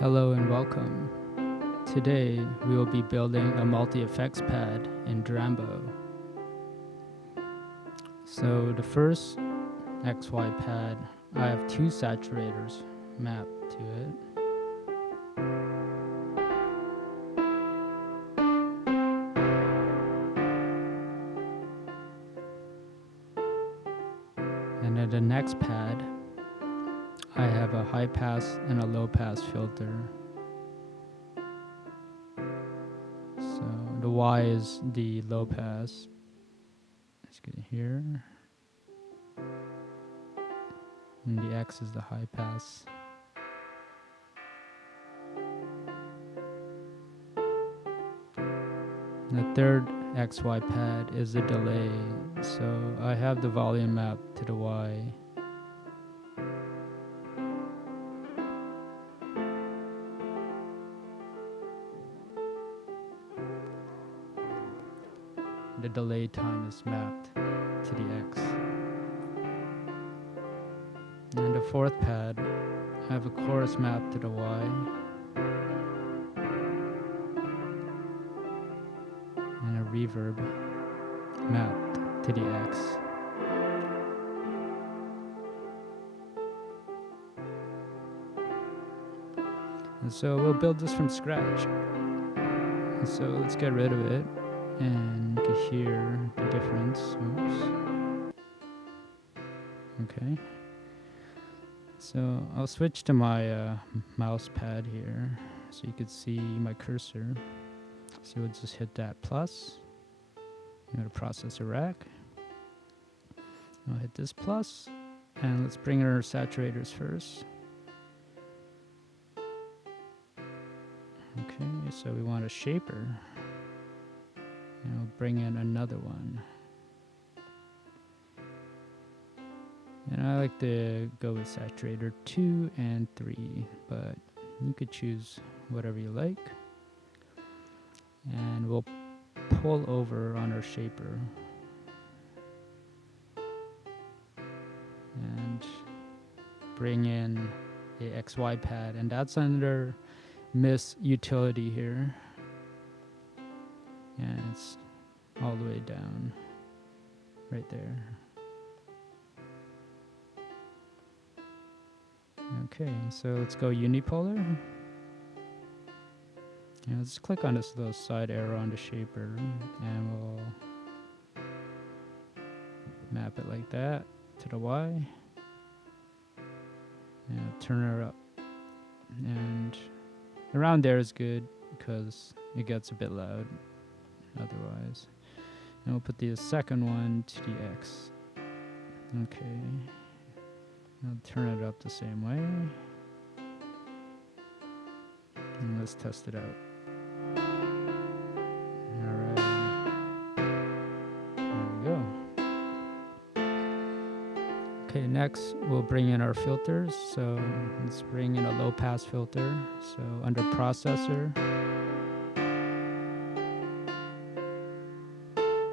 Hello and welcome. Today we will be building a multi-effects pad in Drambo. So the first XY pad, I have two saturators mapped to it. And then the next pad, I have a high pass and a low pass filter. So the Y is the low pass. Let's get it here. And the X is the high pass. The third XY pad is the delay, so I have the volume map to the Y. The delay time is mapped to the X. And the fourth pad, I have a chorus map to the Y. And a reverb mapped to the X. And so we'll build this from scratch. And so let's get rid of it. And you can hear the difference. Oops. Okay. So I'll switch to my mouse pad here so you can see my cursor. So we'll just hit that plus. I'm going to processor rack. I'll hit this plus, and let's bring in our saturators first. Okay, so we want a shaper, and we'll bring in another one. And I like to go with saturator 2 and 3, but you could choose whatever you like. And we'll pull over on our shaper. And bring in a XY pad, and that's under Miss Utility here. And it's all the way down, right there. Okay, so let's go unipolar. And let's click on this little side arrow on the shaper, and we'll map it like that to the Y. And turn her up. And around there is good because it gets a bit loud otherwise. And we'll put the second one to the X. Okay. I'll turn it up the same way. And let's test it out. Alright. There we go. Okay, next we'll bring in our filters. So let's bring in a low pass filter. So under processor,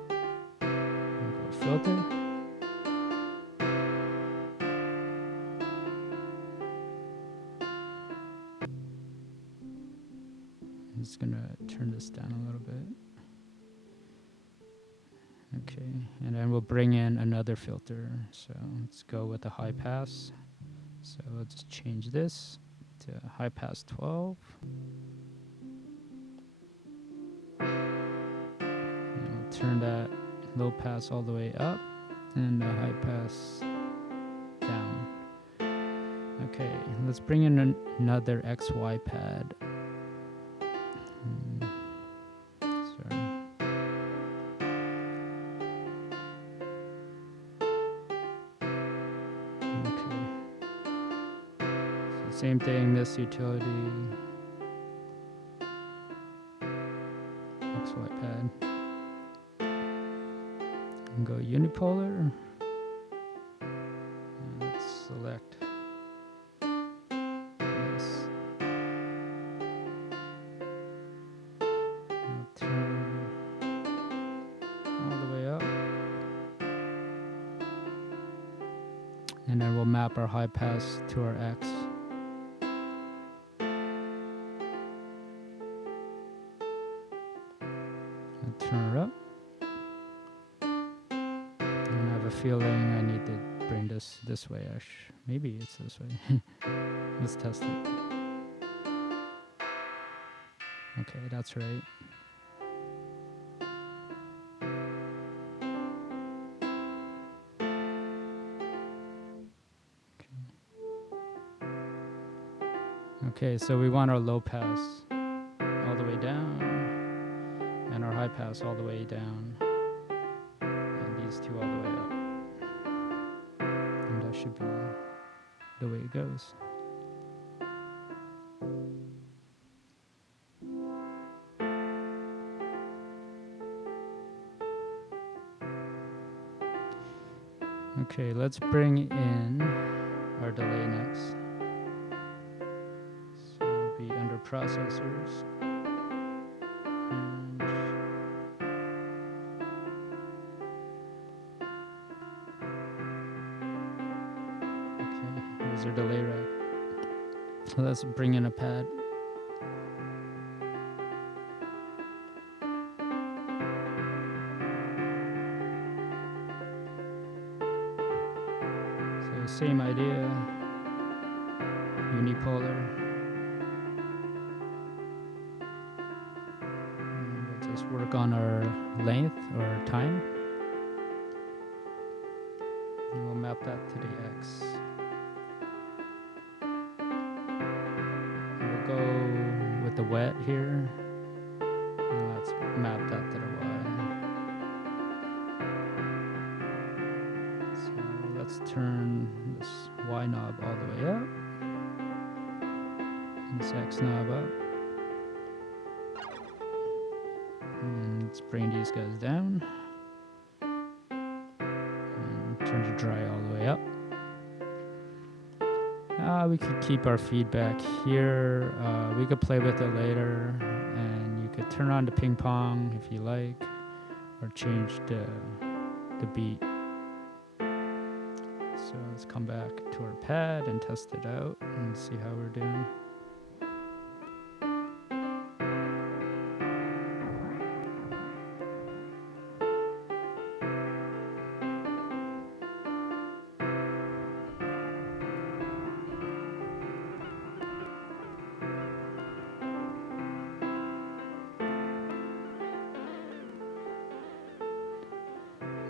we'll go filter. I'm just gonna turn this down a little bit. Okay, and then we'll bring in another filter. So let's go with a high pass. So let's change this to high pass 12. And we'll turn that low pass all the way up and the high pass down. Okay, let's bring in another XY pad. Sorry. Okay. So same thing, this utility. XY pad. And go unipolar. And let's select this. I'll turn all the way up. And then we'll map our high pass to our X. this way. Maybe it's this way. Let's test it. Okay, that's right. Okay, so we want our low pass all the way down and our high pass all the way down and these two all the way up. And that should be the way it goes. Okay, let's bring in our delay next. So it'll be under processors. And okay, here's our delay rack. So let's bring in a pad. So same idea, unipolar. And we'll just work on our length or time. And we'll map that to the X. And we'll go with the wet here. And let's map that to the Y. So let's turn this Y knob all the way up. And this X knob up. And let's bring these guys down. And turn the dry all the way up. We could keep our feedback here. We could play with it later. And you could turn on the ping pong if you like. Or change the beat. So let's come back to our pad and test it out and see how we're doing.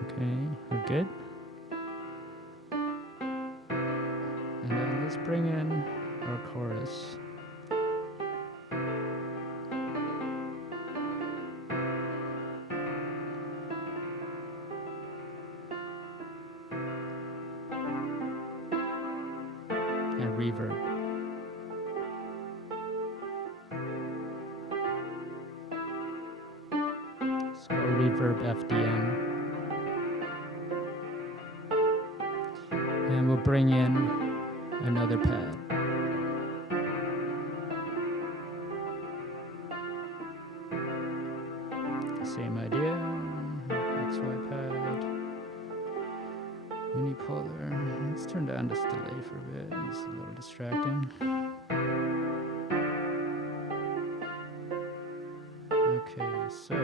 Okay, we're good. And then let's bring in our chorus. And reverb. So reverb FDM. And we'll bring in another pad. Same idea. XY pad. Unipolar. Let's turn down this delay for a bit. It's a little distracting. Okay, so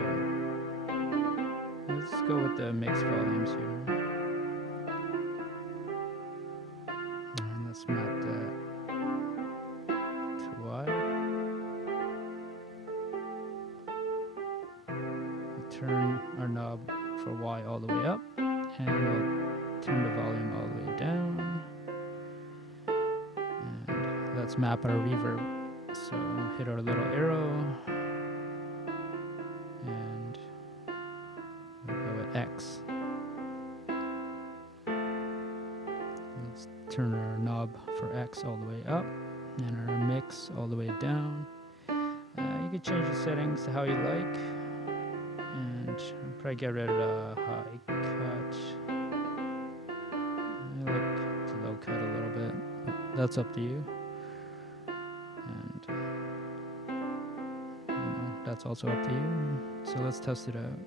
let's go with the mix volumes here. And let's map that to Y. We'll turn our knob for Y all the way up. And we'll turn the volume all the way down. And let's map our reverb. So hit our little arrow. And we'll go with X. Let's turn our knob for X all the way up. And our mix all the way down. You can change the settings to how you like. And I'll probably get rid of the high cut. I like to low cut a little bit, but that's up to you. And that's also up to you. So let's test it out.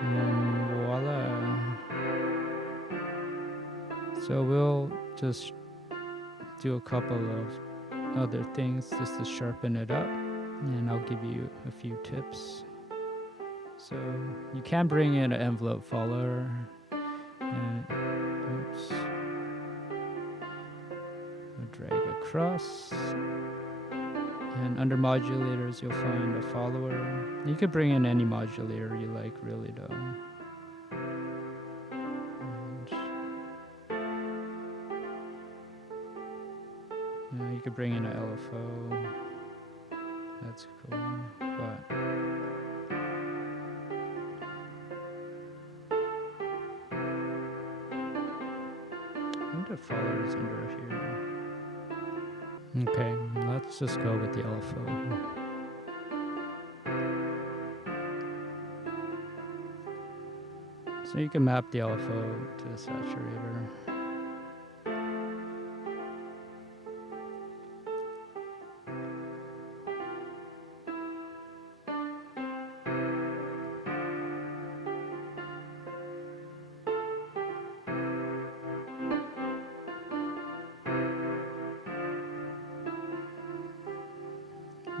And voila. So we'll just do a couple of other things just to sharpen it up, and I'll give you a few tips. So you can bring in an envelope follower, and oops, I'll drag across, and under modulators you'll find a follower. You could bring in any modulator you like, really, though. And you could bring in an LFO. That's cool, but I wonder if follower is under here. Okay, let's just go with the LFO. So you can map the LFO to the saturator.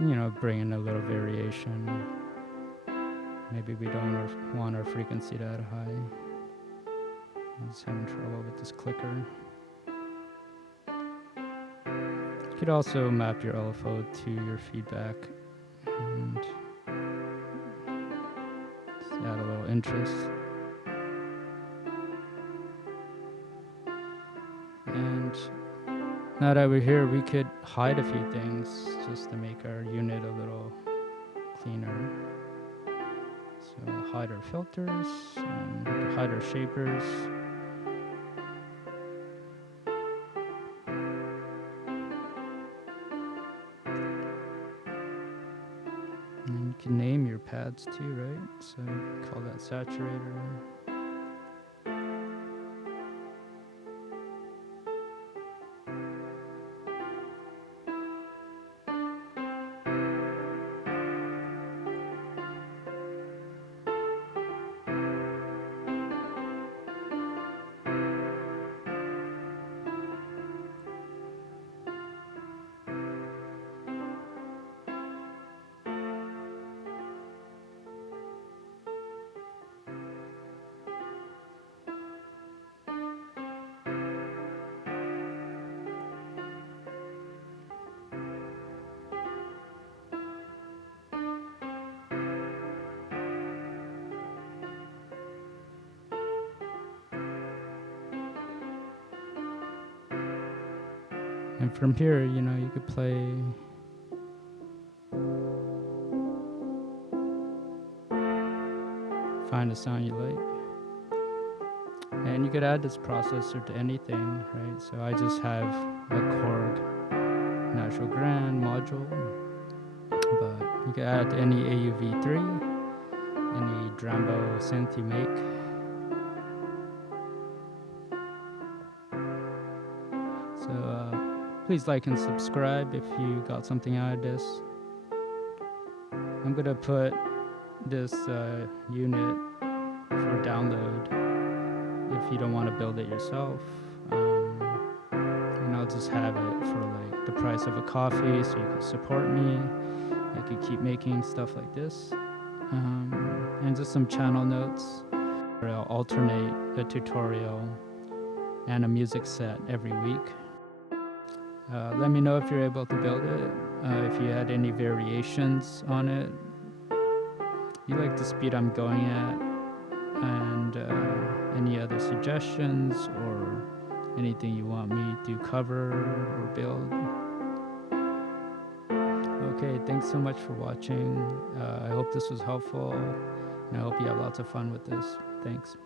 You know, bring in a little variation. Maybe we don't want our frequency that high. I'm just having trouble with this clicker. You could also map your LFO to your feedback and just add a little interest. And now that we're here, we could hide a few things just to make our unit a little cleaner. So hide our filters, and hide our shapers. And you can name your pads too, right? So call that saturator. And from here, you know, you could play find a sound you like. And you could add this processor to anything, right? So I just have a Korg natural grand module, but you can add any AUV3, any Drambo synth you make. So please like and subscribe if you got something out of this. I'm gonna put this unit for download if you don't want to build it yourself. And I'll just have it for like the price of a coffee, so you can support me. I could keep making stuff like this. And just some channel notes where I'll alternate a tutorial and a music set every week. Let me know if you're able to build it, if you had any variations on it, you like the speed I'm going at, and any other suggestions or anything you want me to cover or build. Okay, thanks so much for watching. I hope this was helpful, and I hope you have lots of fun with this. Thanks.